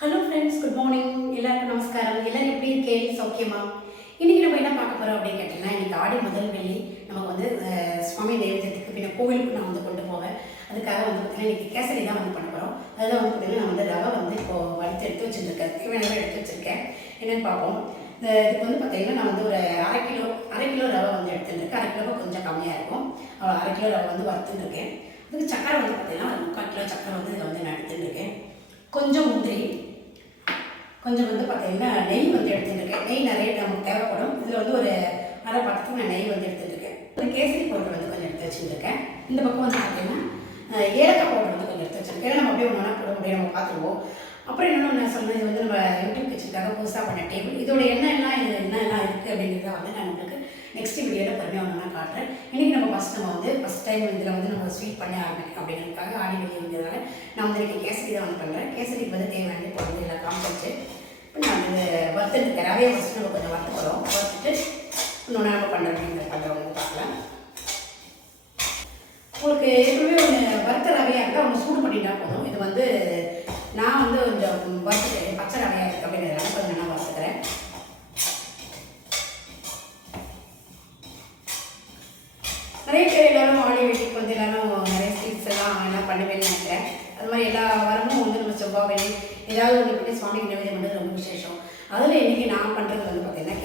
Hello friends good morning எல்லாருக்கும் நமஸ்காரம். எல்லாரும் எப்படி இருக்கேன் சௌக்கியமா? இன்னைக்கு நம்ம என்ன பார்க்க போறோம் அப்படின்னு கேட்டீங்கன்னா இன்னைக்கு ஆடி முதல் வெள்ளி நமக்கு வந்து சுவாமி நைவேத்தியத்துக்கு பின்ன கோவிலுக்கு நான் வந்து கொண்டு போவேன். அதுக்காக வந்து பார்த்தீங்கன்னா இன்னைக்கு கேசரி தான் வந்து பண்ண போகிறோம் அதுதான் வந்து பார்த்தீங்கன்னா நான் வந்து ரவை வந்து இப்போ வறுத்து எடுத்து வச்சுருக்கேன் தேவையான எடுத்து வச்சிருக்கேன். என்னன்னு பார்ப்போம். இந்த இதுக்கு வந்து பார்த்தீங்கன்னா நான் வந்து ஒரு அரை கிலோ அரை கிலோ ரவை வந்து எடுத்துருக்கேன் அரை கிலோ கொஞ்சம் கம்மியாக இருக்கும். அவ்வளோ அரை கிலோ ரவை வந்து வறுத்துருக்கேன் அதுக்கு சக்கரை வந்து பார்த்தீங்கன்னா ஒரு முக்கால் கிலோ சக்கரை வந்து இதில் வந்து நான் எடுத்துருக்கேன் கொஞ்சம் முந்திரி கொஞ்சம் வந்து பார்த்தீங்கன்னா நெய் வந்து எடுத்துருக்கேன் நெய் நிறைய நமக்கு தேவைப்படும். இதில் வந்து ஒரு அரை பக்கத்துக்கு நான் நெய் வந்து எடுத்துருக்கேன் ஒரு கேசரி பவுடர் வந்து கொஞ்சம் எடுத்து வச்சுருக்கேன் இந்த பக்கம் வந்து பார்த்தீங்கன்னா ஏலக்காய் பவுடர் வந்து கொஞ்சம் எடுத்து வச்சுருக்கேன். நம்ம அப்படியே ஒன்றா போட முடியும் நம்ம பார்த்துருவோம் அப்புறம் இன்னொன்று நான் சொன்னது இது வந்து நம்ம யூடியூப் கிச்சனுக்காக புதுசாக பண்ண டேபிள் இதோட என்னெல்லாம் இது என்னெல்லாம் இருக்குது அப்படிங்கிறத வந்து நான் உங்களுக்கு நெக்ஸ்ட் வீடியோவில் பொறுமையாக ஒன்றா காட்டுறேன். இன்றைக்கி நம்ம ஃபஸ்ட் நம்ம வந்து ஃபஸ்ட் டைம் இதில் வந்து நம்ம ஸ்வீட் பண்ண ஆரம்பிக்கும் அப்படிங்கிறதுக்காக ஆடி வெளியே இருந்ததுனால நான் வந்து இன்றைக்கி கேசரி தான் வந்து பண்ணுறேன் கேசரிக்கு வந்து தேவையானது இப்போ வந்து எல்லாம் காமிச்சு இப்போ நான் வந்து வறுத்துட்டு ரவையை ஃபஸ்ட்டு நம்ம கொஞ்சம் வறுத்துக்கிறோம் வறுத்துட்டு இன்னொன்று நம்ம பண்ணுறது அப்படிங்கிறத பண்ணுறவங்க பார்க்கலாம். உங்களுக்கு எப்பவுமே ஒன்று வறுத்த ரவையாக இருந்தால் ஒன்று சூடு பண்ணிட்டா போதும். இது வந்து நான் வந்து கொஞ்சம் வறுத்துக்கிறேன். பச்சை ரவையாக இருக்குது அப்படிங்கிறதுனால கொஞ்சம் நான் வறுத்துக்கிறேன். நிறைய பேர் எல்லாரும் ஆடி வீட்டுக்கு வந்து எல்லாரும் நிறைய ஸ்வீட்ஸ் எல்லாம் எல்லாம் பண்ணுவேன்னு நினைக்கிறேன். அது மாதிரி எல்லா வரமும் வந்து நம்ம செவ்வாய் ஏதாவது ஒன்று பண்ணி சுவாமிக்கு நிவேதம் பண்ணுறது ரொம்ப விசேஷம். அதில் இன்றைக்கி நான் பண்ணுறது வந்து பார்த்திங்கன்னா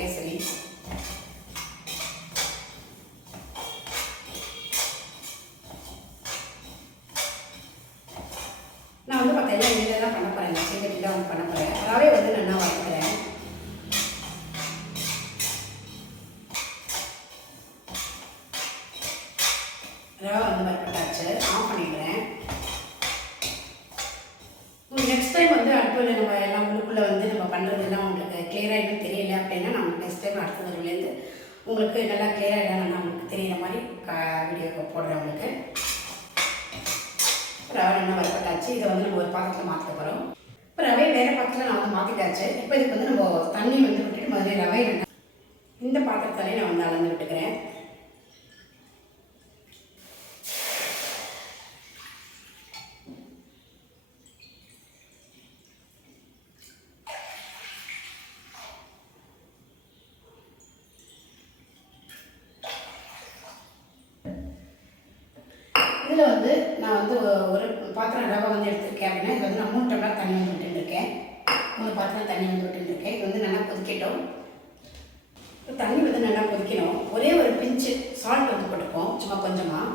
வீடியோ போடுறேன் உங்களுக்கு. ரவை நல்லா வறுப்பட்டாச்சு இதை வந்து நம்ம ஒரு பாத்திரத்தில் மாற்றிக்க போகிறோம் இப்போ ரவை வேறு பாத்திரத்தில் நான் வந்து மாற்றிட்டாச்சு இப்போ இதுக்கு வந்து நம்ம தண்ணி வந்து விட்டுட்டு முதல்ல ரவை இந்த பாத்திரத்தாலே நான் வந்து அளந்து விட்டுக்கிறேன் இதில் வந்து நான் வந்து ஒரு பாத்திரம் ரவை வந்து எடுத்திருக்கேன் அப்படின்னா இது வந்து நான் மூணு டம்ளர் தண்ணி வந்து விட்டுருக்கேன் மூணு பாத்திரம் தண்ணி வந்து விட்டுருக்கேன் இது வந்து நல்லா கொதிக்கட்டும். இப்போ தண்ணி வந்து நல்லா கொதிக்கணும். ஒரே ஒரு பிஞ்சு சால்ட் வந்து போட்டுப்போம் சும்மா கொஞ்சமாக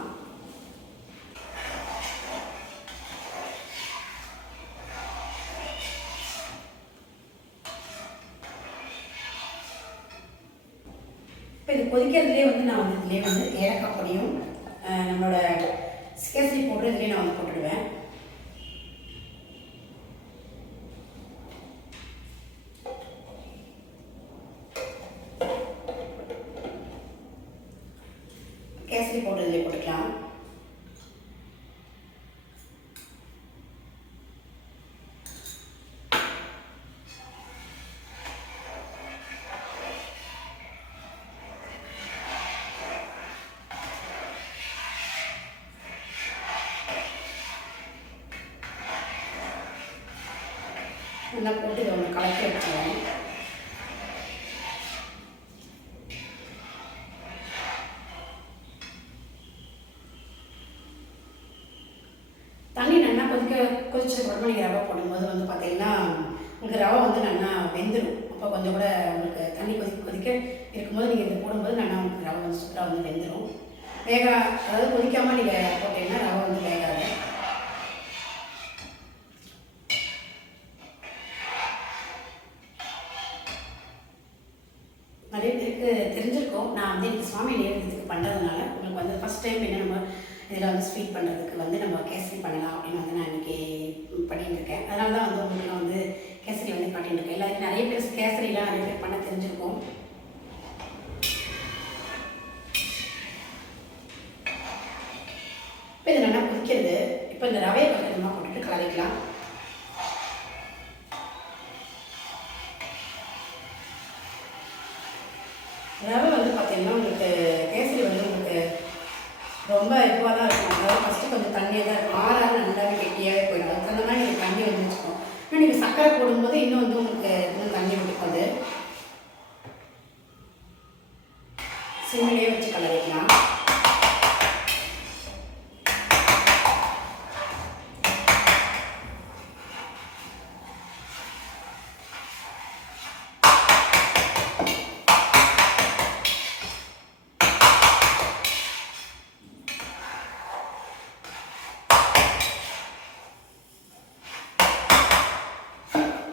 இப்போ இது கொதிக்கிறதுலேயே வந்து நான் வந்து இதுலேயே வந்து ஏலக்காய் பொடியும் நம்மளோட கேசரி போட்டு இதுலேயே நான் வந்து போட்டுடுவேன். கேசரி போட்டு இதிலே போட்டுக்கலாம். நல்லா போட்டு இதை ஒன்று கலக்கி வச்சுருவேன் தண்ணி நல்லா கொதிக்க கொதிச்ச அப்புறமா நீங்கள் ரவை போடும்போது வந்து பார்த்தீங்கன்னா உங்களுக்கு ரவை வந்து நல்லா வெந்துடும் அப்போ கொஞ்சம் கூட உங்களுக்கு தண்ணி கொதிக்க கொதிக்க இருக்கும்போது நீங்கள் இதை போடும்போது நல்லா உங்களுக்கு ரவை வந்து சூப்பராக வந்து வெந்துடும் வேக அதாவது கொதிக்காமல் நீங்கள் போட்டீங்கன்னா ரவை சுவாமி நேரத்துக்கு பண்ணுறதுனால உங்களுக்கு வந்து ஃபஸ்ட் டைம் என்ன நம்ம இதில் வந்து ஸ்வீட் பண்ணுறதுக்கு வந்து நம்ம கேசரி பண்ணலாம் அப்படின்னு வந்து நான் இன்றைக்கி பண்ணிட்டுருக்கேன். அதனால தான் வந்து உங்களுக்கு நான் வந்து கேசரி வந்து காட்டிட்டுருக்கேன். எல்லாருக்கும் நிறைய பேர் கேசரிலாம் நிறைய பேர் பண்ண தெரிஞ்சிருக்கோம். இப்போ இதை நல்லா கொதிக்கிறது இப்போ இந்த ரவையை கொஞ்சம் கொஞ்சமாக போட்டுட்டு கலரிக்கலாம். ரவை வந்து பார்த்திங்கன்னா உங்களுக்கு கேசரி வந்து உங்களுக்கு ரொம்ப இதுவாக தான் இருக்கும். அதாவது ஃபஸ்ட்டு கொஞ்சம் தண்ணியாக தான் இருக்கும். ஆறாறு நல்லாவே கெட்டியாகவே போயிடும். அதுக்கு அந்த மாதிரி நீங்கள் தண்ணி வந்து வச்சுக்கோம் இன்னும் நீங்கள் சக்கரை போடும்போது இன்னும் வந்து உங்களுக்கு இன்னும் தண்ணி விட்டுக்கும் அது you.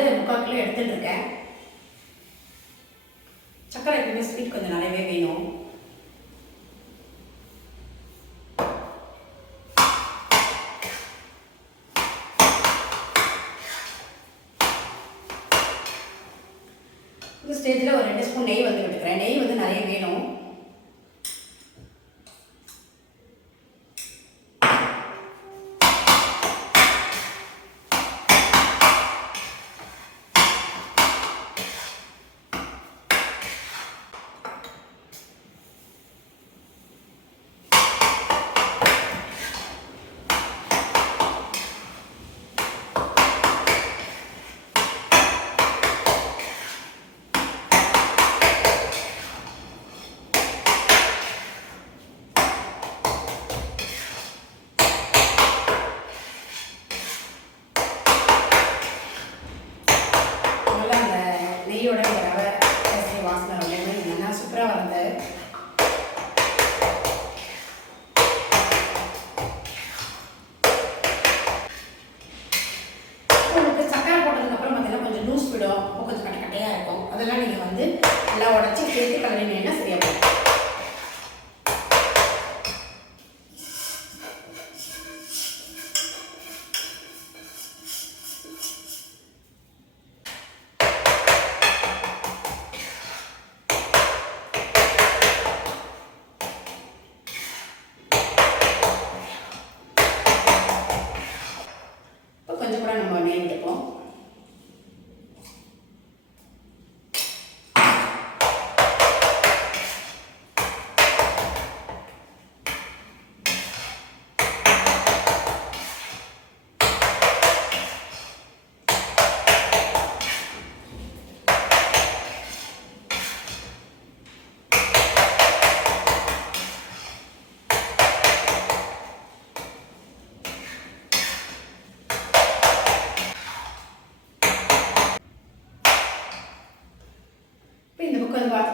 வந்து முக்கால் கிலோ எடுத்துகிட்டு இருக்கேன். சக்கரை எப்பவுமே ஸ்வீட் கொஞ்சம் நிறையவே வேணும். இந்த ஸ்டேஜில் ஒரு ரெண்டு ஸ்பூன் நெய் வந்து விட்டுக்கிறேன். நெய் வந்து நிறைய வேணும். வாசனை எல்லாமே நல்லா சூப்பராக வந்தது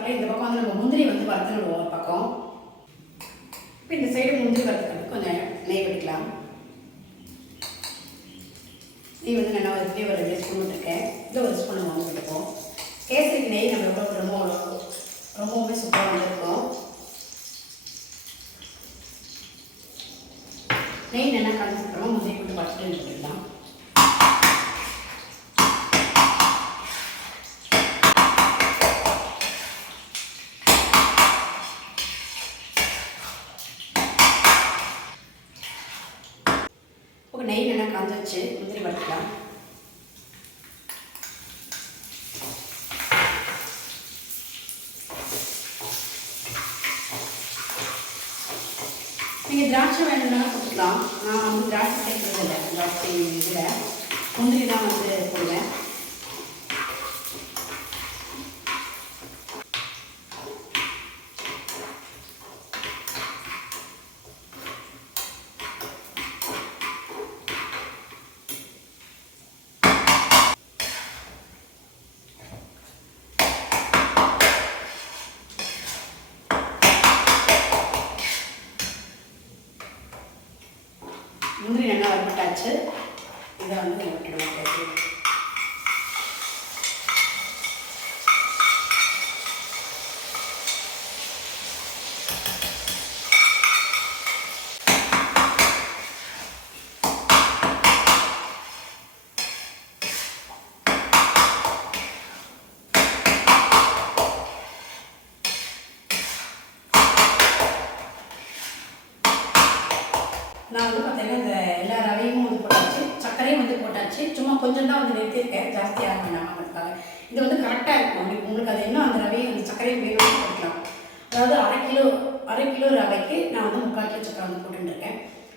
அப்புறம் இந்த பக்கம் வந்து நம்ம முந்திரி வந்து வறுத்துடுவோம் ஒரு பக்கம். இப்போ இந்த சைடு முந்திரி வறுத்துக்கிறதுக்கு கொஞ்சம் நெய் விட்டுக்கலாம். நெய் வந்து நல்லா ஒரு ஒரு ரெண்டு ஸ்பூன் விட்டுருக்கேன். இதில் ஒரு ஸ்பூன் நம்ம வந்து விட்டுப்போம் கேசரி நெய் நம்ம எவ்வளோ ரொம்ப ரொம்பவுமே சூப்பராக வந்து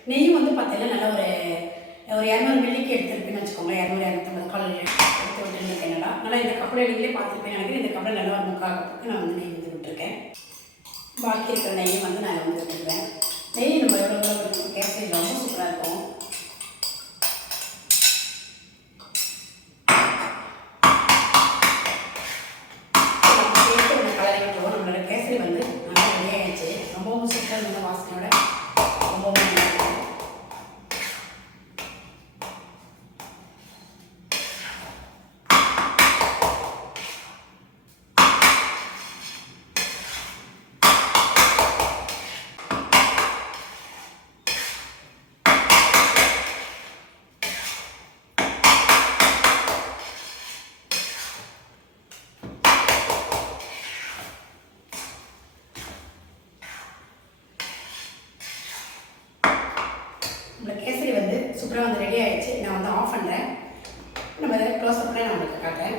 நெய்யும் வந்து பார்த்தீங்கன்னா நல்லா ஒரு ஒரு இரநூறு மில்லிக்கு எடுத்துருப்பேன்னு வச்சுக்கோங்களேன் இரநூறு இரநூத்தம்பது கலர் எடுத்து விட்டுருக்கேன் நல்லா நல்லா இந்த கப்பலை நீங்களே பார்த்துருப்பேன் எனக்கு இந்த கப்பலை நல்லா ஒரு முக்கால் கப்புக்கு நான் வந்து நெய் வந்து விட்டுருக்கேன். பாக்கி இருக்கிற நெய்யை வந்து நான் வந்து விட்டுருவேன். நெய் நம்ம எவ்வளோ கேசரி ரொம்ப சூப்பராக இருக்கும் நம்ம சேர்த்து ஒன்று கலரி விட்டுருவோம் நம்மளோட கேசரி வந்து நல்லா ரெடி ஆயிடுச்சு ரொம்பவும் சூப்பராக இருந்த வாசனையோட ரொம்பவும் நல்லா இருக்கும் நம்மளோட கேசரி வந்து சூப்பராக வந்து ரெடி ஆயிடுச்சு நான் வந்து ஆஃப் பண்ணுறேன் நம்ம இதை க்ளோஸ் அப்ல நான் உங்களுக்கு காட்டுறேன்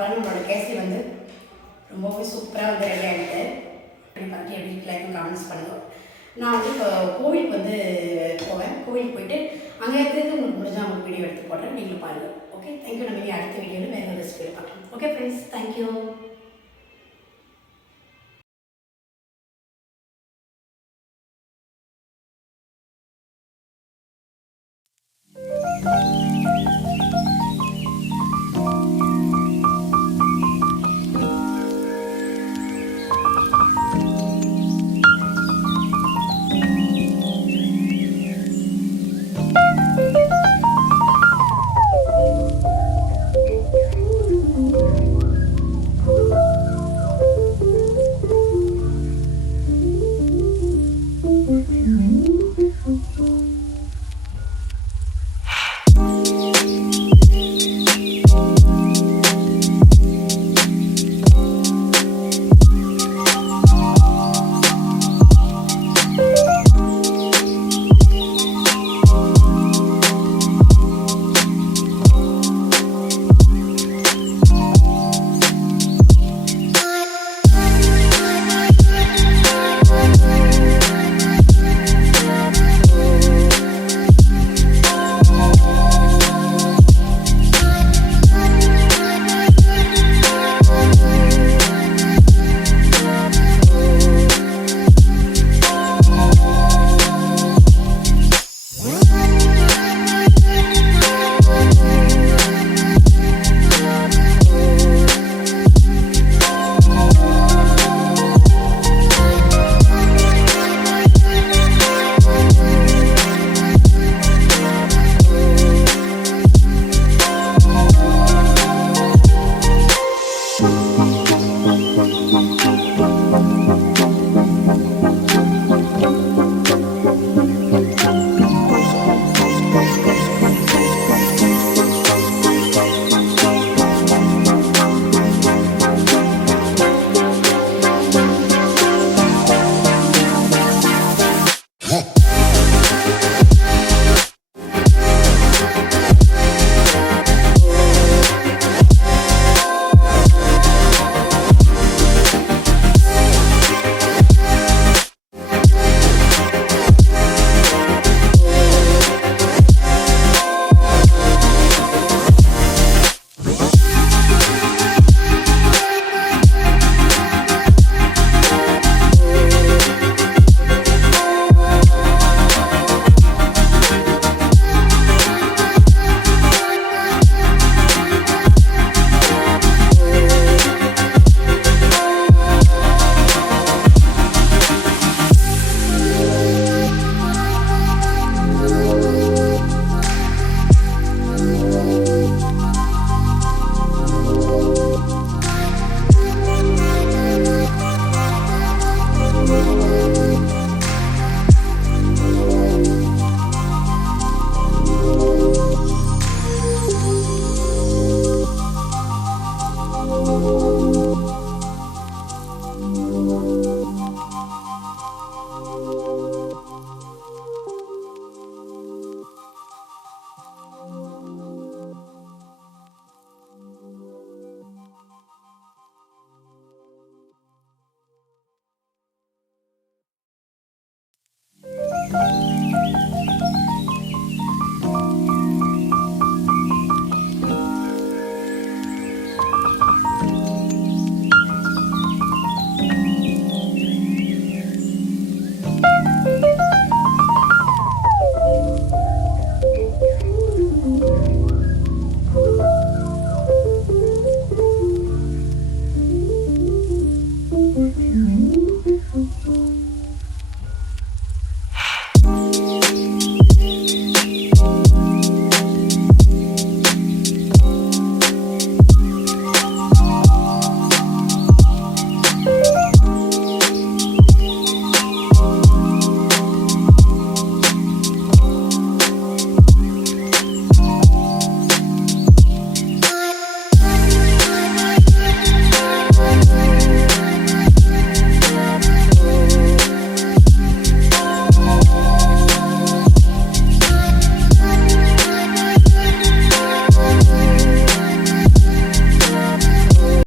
இப்போ பாருங்க நம்மளோட கேசரி வந்து ரொம்பவே சூப்பராக வந்து ரெடி ஆகிடுது பார்த்து எப்படி எல்லாருக்கும் கமெண்ட்ஸ் பண்ணுவோம் நான் வந்து இப்போ கோவிலுக்கு வந்து போவேன். கோவிலுக்கு போயிட்டு அங்கே இருக்கிறது உங்களுக்கு முடிஞ்சால் உங்களுக்கு வீடியோ எடுத்து போடுறேன். நீங்களும் பாருங்கள் ஓகே தேங்க்யூ நம்ம அடுத்த வீடியோவில் வேறு ஒரு ரெசிபியில் பார்க்கலாம். Okay friends thank you